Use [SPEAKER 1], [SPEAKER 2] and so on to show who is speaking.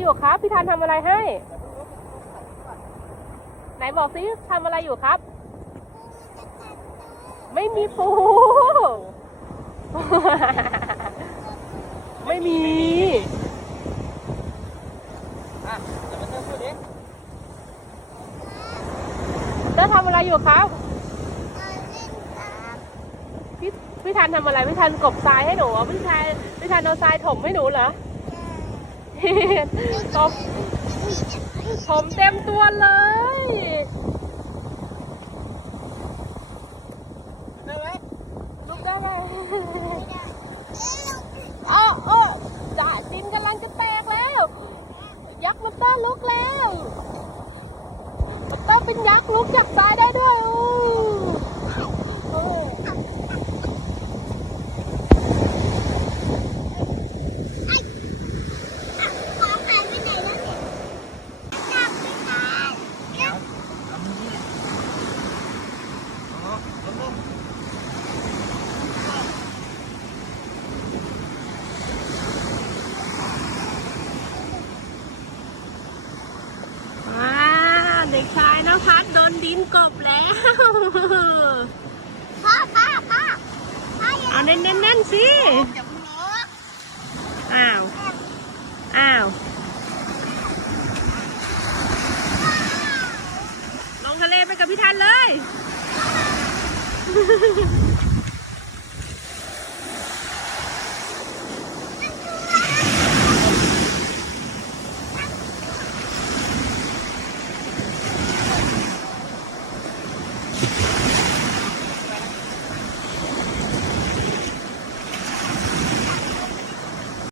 [SPEAKER 1] อยู่ครับ พี่ทันทำอะไรให้ ไหนบอกสิทำอะไรอยู่ครับ ไม่มีปู ไม่มี
[SPEAKER 2] อะเดี๋ยวมาเติมพูดดิ
[SPEAKER 1] แล้วทำอะไรอยู่ครับพี่พี่ทันทำอะไรพี่ทันกบทรายให้หนูเหรอพี่ทันพี่ทันเอาทรายถมให้หนูเหรอ ผมผมเต็มตัวเลย
[SPEAKER 2] ได้ไหม
[SPEAKER 1] ลุกได้ไหมเออเออจ่าดินกำลังจะแตกแล้ว ยักษ์มอเตอร์ลุกแล้วมอเตอร์เป็นยักษ์ลุกจากทรายได้ด้วยอู้เออ
[SPEAKER 2] ทำนี้อ๋อล้มล้ม
[SPEAKER 1] ว้าวเด็กชาย นภัสโดนดินกบแล้ว
[SPEAKER 3] พ่อป้าป้าป้าอย่า
[SPEAKER 1] เอาแน่นๆๆสิ
[SPEAKER 3] อย่าเพิ่งลุก
[SPEAKER 1] อ้าว อ้าว ลงทะเลไปกับพี่ทันเลย